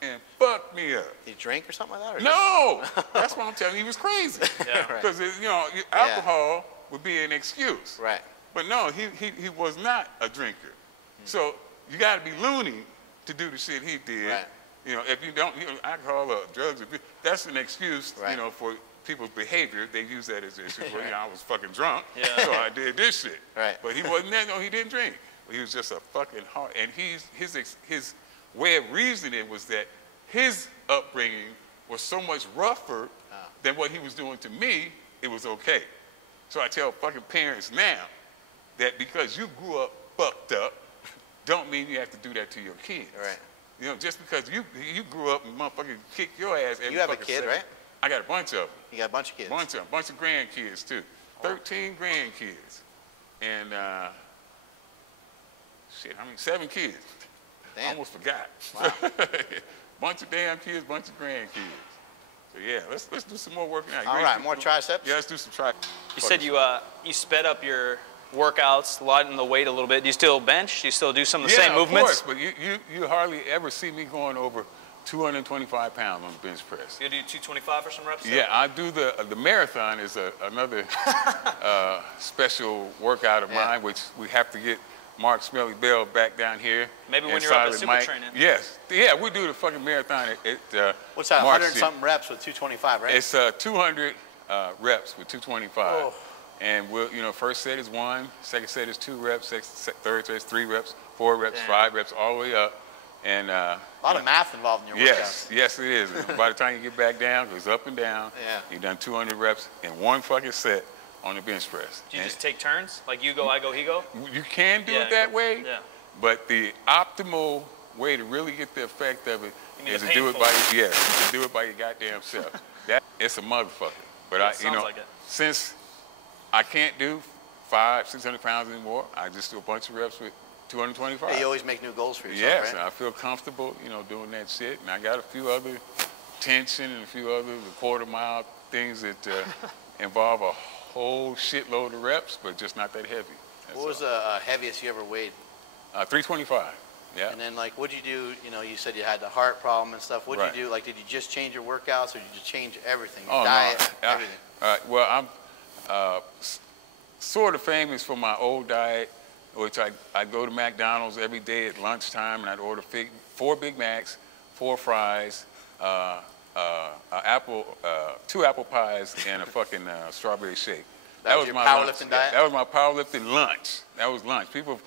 And fucked me up. Did he drink or something like that? Or no! That's what I'm telling you. He was crazy. Because, alcohol would be an excuse. Right. But no, he was not a drinker. So you got to be loony to do the shit he did. Right. If you don't, alcohol or drugs, that's an excuse, for people's behavior. They use that as an excuse. Well, I was fucking drunk, so I did this shit. Right. But he wasn't that. No, he didn't drink. He was just a fucking hard. And his way of reasoning was that his upbringing was so much rougher than what he was doing to me, it was okay. So I tell fucking parents now that because you grew up fucked up, don't mean you have to do that to your kids. Right. Just because you grew up and motherfucking kicked your ass every fucking You have a kid, second. right? I got a bunch of them. You got a bunch of kids? Bunch of grandkids, too. 13 grandkids. And, 7 kids. Damn. I almost forgot. Wow. Bunch of damn kids, bunch of grandkids. So yeah, let's do some more working out. All right, more triceps? Yeah, let's do some triceps. You said you sped up your workouts, lighten the weight a little bit. Do you still bench? Do you still do some of the same movements? Of course, but you hardly ever see me going over 225 pounds on the bench press. You do 225 for some reps? Yeah, I do the marathon is another special workout of mine, which we have to get Mark Smelly Bell back down here. Maybe when you're up at super training. Yes. Yeah, we do the fucking marathon at what's that, 100-something reps with 225, right? It's 200 reps with 225. Oh. And first set is 1, second set is 2 reps, third set is 3 reps, 4 reps, 5 reps, all the way up. And a lot of math involved in your workout. Yes, it is. By the time you get back down, it goes up and down. Yeah. You've done 200 reps in one fucking set on the bench press. Do you just take turns? Like you go, I go, he go? You can do it that way. Yeah. But the optimal way to really get the effect of it is to do it by to do it by your goddamn self. It's a motherfucker. But since I can't do 500-600 pounds anymore, I just do a bunch of reps with 225. Yeah, you always make new goals for yourself, yes, right? I feel comfortable, doing that shit. And I got a few other tension and a few other quarter-mile things that involve a whole shitload of reps, but just not that heavy. What was the heaviest you ever weighed? 325. Yeah. And then, like, what'd you do? You said you had the heart problem and stuff. What'd you do? Like, did you just change your workouts, or did you change everything? Your diet, everything? Well, I'm sort of famous for my old diet, which I go to McDonald's every day at lunchtime, and I'd order 4 Big Macs, 4 fries, 2 apple pies, and a fucking strawberry shake. That was your powerlifting diet? That was my powerlifting lunch. That was lunch. People,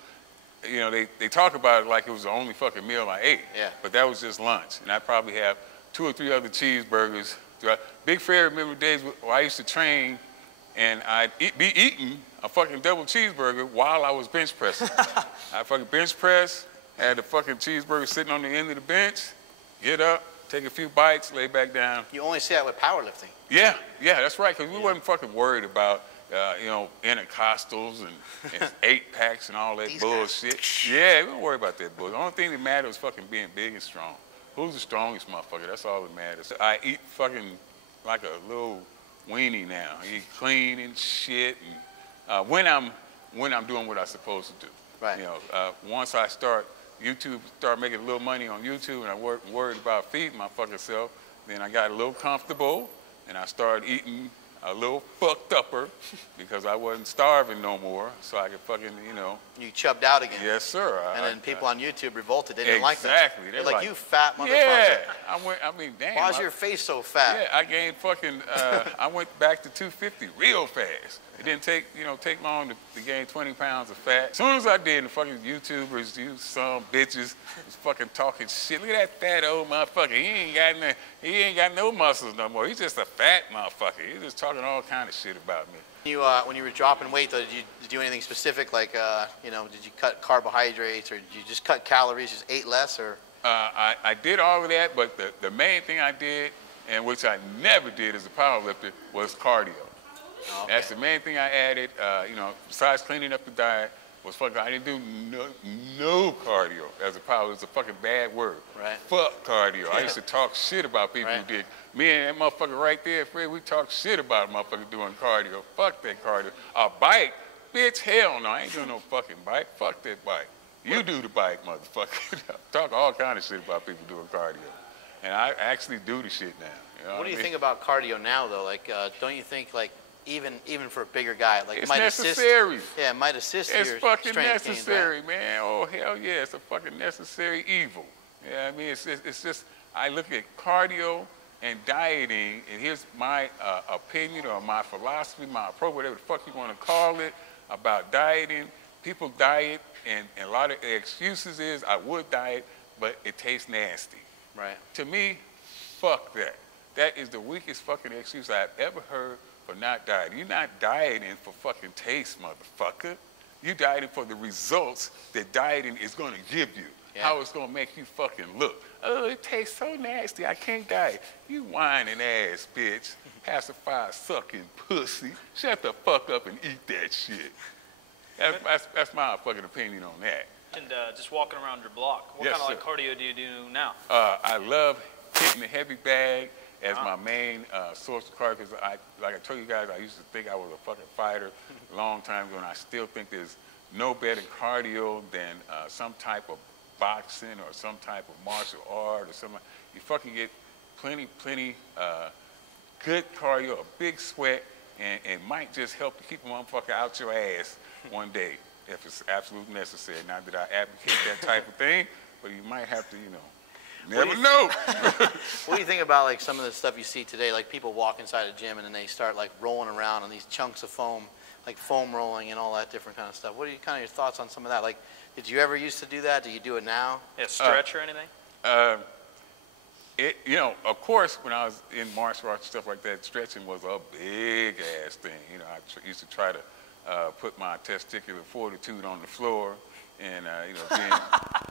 they talk about it like it was the only fucking meal I ate. Yeah. But that was just lunch. And I'd probably have 2 or 3 other cheeseburgers. Big Fair, remember days where I used to train and I'd be eating a fucking double cheeseburger while I was bench pressing. I fucking bench press, had the fucking cheeseburger sitting on the end of the bench, get up, take a few bites, lay back down. You only see that with powerlifting. Yeah, that's right, because we wasn't fucking worried about, intercostals and 8-packs and all that bullshit. Yeah, we don't worry about that bullshit. The only thing that matters is fucking being big and strong. Who's the strongest motherfucker? That's all that matters. I eat fucking like a little weenie now. I eat clean and shit, and when I'm doing what I'm supposed to do. Right. Once I start making a little money on YouTube, and I worried about feeding my fucking self, then I got a little comfortable, and I started eating a little fucked upper because I wasn't starving no more, so I could fucking, You chubbed out again. Yes, sir. And then people on YouTube revolted. They didn't like that. Exactly. They're like, you fat motherfucker. Yeah. Damn. Why's your face so fat? Yeah, I gained fucking, I went back to 250 real fast. It didn't take long to gain 20 pounds of fat. As soon as I did, the fucking YouTubers, you some bitches, was fucking talking shit. Look at that fat old motherfucker. He ain't got no muscles no more. He's just a fat motherfucker. He's just talking all kind of shit about me. When you were dropping weight, though, did you do anything specific? Like, did you cut carbohydrates, or did you just cut calories, just ate less, or? I did all of that, but the main thing I did, and which I never did as a powerlifter, was cardio. Okay. That's the main thing I added. Besides cleaning up the diet, was fucking. I didn't do no cardio as a powerlifter. It's a fucking bad word. Right. Fuck cardio. I used to talk shit about people who did. Me and that motherfucker right there, Fred, we talk shit about a motherfucker doing cardio. Fuck that cardio. A bike, bitch, hell no. I ain't doing no fucking bike. Fuck that bike. You do the bike, motherfucker. Talk all kind of shit about people doing cardio. And I actually do the shit now. What do you think about cardio now, though? Like, don't you think, like, even for a bigger guy, like, it's might necessary. Assist? Yeah, it might assist your strength gains. It's fucking necessary, gains, right? man. Oh, hell yeah. It's a fucking necessary evil. Yeah, I mean, it's just, I look at cardio and dieting, and here's my opinion or my philosophy, my approach, whatever the fuck you want to call it, about dieting. People diet, and a lot of the excuses is, I would diet, but it tastes nasty. Right. To me, fuck that. That is the weakest fucking excuse I've ever heard for not dieting. You're not dieting for fucking taste, motherfucker. You're dieting for the results that dieting is going to give you. Yeah. How it's going to make you fucking look. Oh, it tastes so nasty, I can't diet. You whining ass bitch, pacifier sucking pussy. Shut the fuck up and eat that shit. That's my fucking opinion on that. And just walking around your block, what kind of like cardio do you do now? I love hitting the heavy bag as my main source of cardio, because like I told you guys, I used to think I was a fucking fighter a long time ago, and I still think there's no better cardio than some type of boxing or some type of martial art or something. You fucking get plenty good cardio, a big sweat, and might just help to keep a motherfucker out your ass one day if it's absolutely necessary. Not that I advocate that type of thing, but you might have to, never know. What do you think about like some of the stuff you see today, like people walk inside a gym and then they start like rolling around on these chunks of foam, like foam rolling and all that different kind of stuff? What are kind of your thoughts on some of that? Like, Did you ever used to do that? Do you do it now? Yeah, stretch or anything? You know, of course, when I was in martial arts and stuff like that, stretching was a big ass thing. You know, I used to try to put my testicular fortitude on the floor, and you know,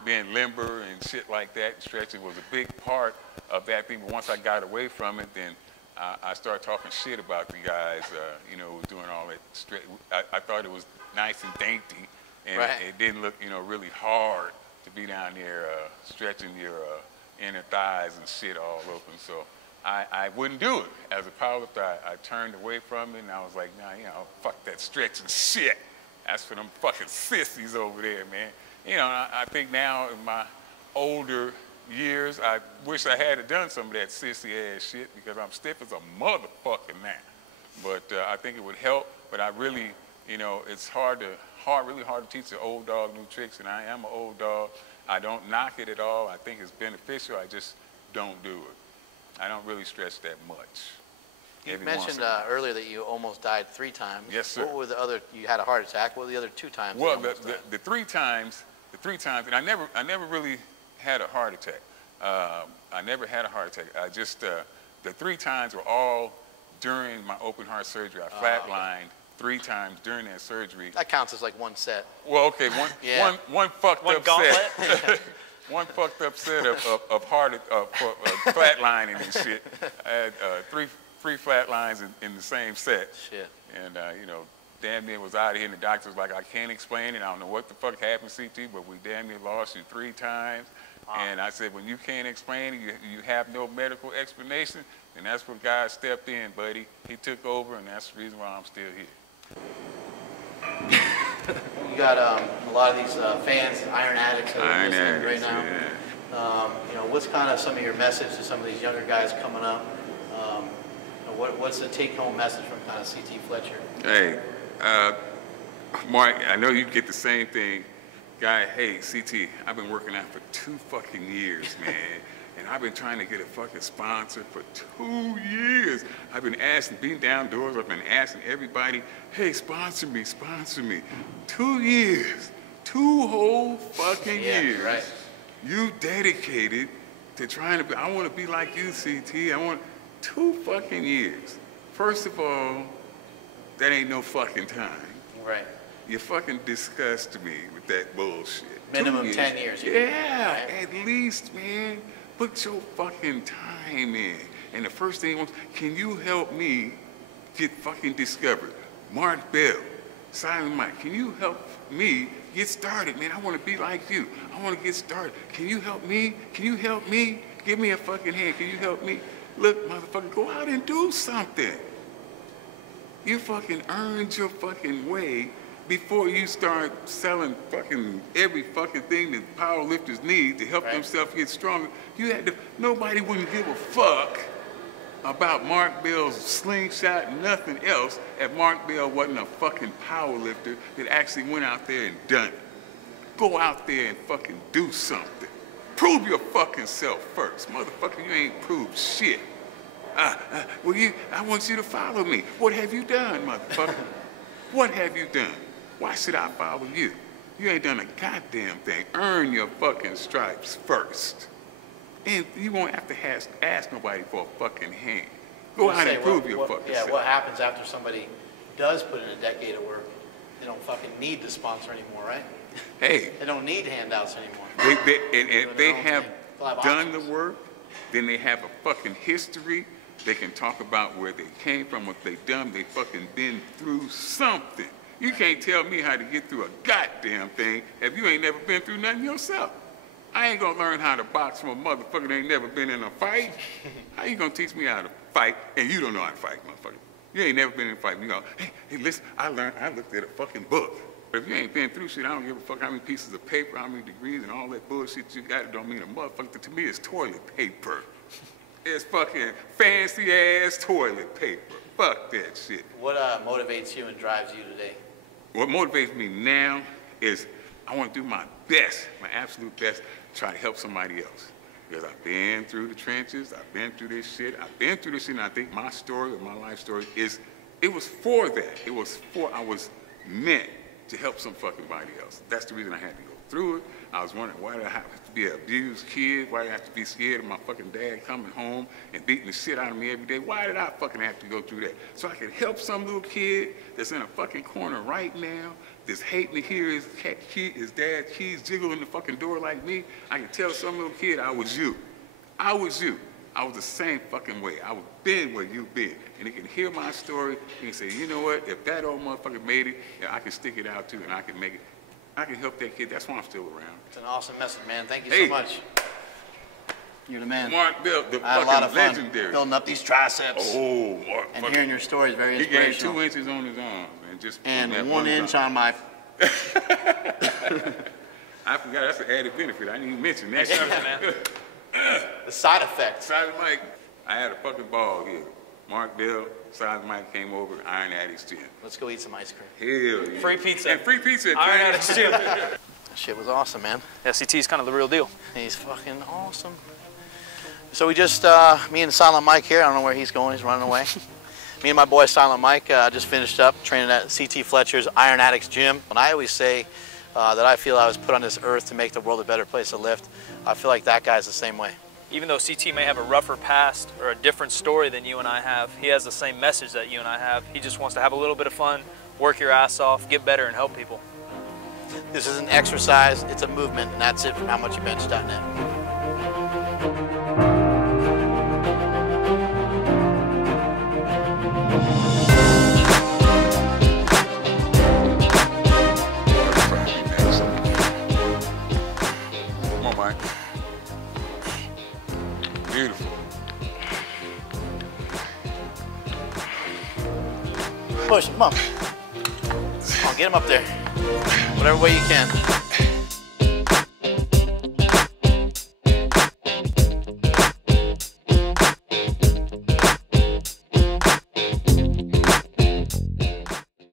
being limber and shit like that. Stretching was a big part of that thing. But once I got away from it, then I started talking shit about the guys, you know, who was doing all that stretch. I thought it was nice and dainty, and it didn't look, you know, really hard to be down there stretching your inner thighs and shit all open. So I wouldn't do it. As a powerlifter, I turned away from it, and I was like, nah, you know, fuck that stretching shit. That's for them fucking sissies over there, man. You know, I think now in my older years, I wish I had done some of that sissy ass shit because I'm stiff as a motherfucker now. But I think it would help. But I really, you know, it's really hard to teach an old dog new tricks, and I am an old dog. I don't knock it at all. I think it's beneficial. I just don't do it. I don't really stretch that much. You mentioned earlier that you almost died 3 times. Yes, sir. What were the other? You had a heart attack. What were the other 2 times? Well, the 3 times, and I never really had a heart attack. I never had a heart attack. I just the 3 times were all during my open heart surgery. I flatlined 3 times during that surgery. That counts as like 1 set. Well, okay, one fucked up set. One fucked up set of flatlining and shit. I had 3 flat lines in the same set. Shit. And you know, damn near was out of here, and the doctor was like, I can't explain it. I don't know what the fuck happened, CT, but we damn near lost you 3 times. And I said, when you can't explain it, you have no medical explanation, and that's where God stepped in, buddy. He took over, and that's the reason why I'm still here. You got a lot of these fans, Iron Addicts, that are listening right now. Yeah. You know, what's kind of some of your message to some of these younger guys coming up? What's the take-home message from kind of CT Fletcher? Hey, Mark, I know you get the same thing. Guy, hey, CT, I've been working out for 2 fucking years, man. And I've been trying to get a fucking sponsor for 2 years. I've been being down doors, I've been asking everybody, hey, sponsor me, sponsor me. 2 years, 2 whole fucking years. Right. You dedicated to trying to be, I want to be like you, CT. I want 2 fucking years. First of all, that ain't no fucking time. Right. You fucking disgust me with that bullshit. Minimum 10 years. Yeah, at least, man. Put your fucking time in. And the first thing was, can you help me get fucking discovered? Mark Bell, Silent Mike, can you help me get started, man? I want to be like you. I want to get started. Can you help me? Can you help me? Give me a fucking hand. Can you help me? Look, motherfucker, go out and do something. You fucking earned your fucking way before you start selling fucking every fucking thing that powerlifters need to help themselves get stronger. You had to, nobody wouldn't give a fuck about Mark Bell's slingshot, nothing else, if Mark Bell wasn't a fucking powerlifter that actually went out there and done it. Go out there and fucking do something. Prove your fucking self first. Motherfucker, you ain't proved shit. Well, I want you to follow me. What have you done, motherfucker? What have you done? Why should I follow you? You ain't done a goddamn thing. Earn your fucking stripes first. And you won't have to ask nobody for a fucking hand. Go out and prove your fucking self. Yeah, what happens after somebody does put in a decade of work? They don't fucking need the sponsor anymore, right? Hey. They don't need handouts anymore. If they have done the work, then they have a fucking history. They can talk about where they came from, what they've done. They fucking been through something. You can't tell me how to get through a goddamn thing if you ain't never been through nothing yourself. I ain't gonna learn how to box from a motherfucker that ain't never been in a fight. How you gonna teach me how to fight and you don't know how to fight, motherfucker? You ain't never been in a fight. You go, hey, listen, I looked at a fucking book. But if you ain't been through shit, I don't give a fuck how many pieces of paper, how many degrees, and all that bullshit you got. It don't mean a motherfucker. To me, it's toilet paper. It's fucking fancy ass toilet paper. Fuck that shit. What motivates you and drives you today? What motivates me now is I want to do my best, my absolute best, to try to help somebody else. Because I've been through the trenches, I've been through this shit, and I think my story or my life story it was for that. I was meant to help some fucking body else. That's the reason I had to go. through it, I was wondering, why did I have to be an abused kid? Why did I have to be scared of my fucking dad coming home and beating the shit out of me every day? Why did I fucking have to go through that? So I could help some little kid that's in a fucking corner right now, that's hating to hear his dad's keys jiggle in the fucking door like me. I can tell some little kid, I was you. I was you. I was the same fucking way. I was been where you been. And he can hear my story and say, you know what, if that old motherfucker made it, yeah, I can stick it out too and I can make it. I can help that kid. That's why I'm still around. It's an awesome message, man. Thank you so much. You're the man. Mark Bell, the I had a lot fucking of fun legendary. building up these triceps. Oh, Mark. And hearing your story is very inspirational. He gained 2 inches on his arms. And 1 inch on my... I forgot, that's an added benefit. I didn't even mention that. Man. The side effect. Silent Mike, I had a fucking ball here. Mark Bell, Silent Mike came over, Iron Addicts Gym. Let's go eat some ice cream. Hell yeah. Free pizza. And free pizza at Iron Addicts Gym. That shit was awesome, man. SCT's kind of the real deal. He's fucking awesome. So we just, me and Silent Mike here, I don't know where he's going, he's running away. Me and my boy Silent Mike just finished up training at CT Fletcher's Iron Addicts Gym. And I always say that I feel I was put on this earth to make the world a better place to lift. I feel like that guy's the same way. Even though CT may have a rougher past or a different story than you and I have, he has the same message that you and I have. He just wants to have a little bit of fun, work your ass off, get better, and help people. This is an exercise, it's a movement, and that's it from howmuchyoubench.net. Beautiful. Push, come on. Come on, get him up there. Whatever way you can.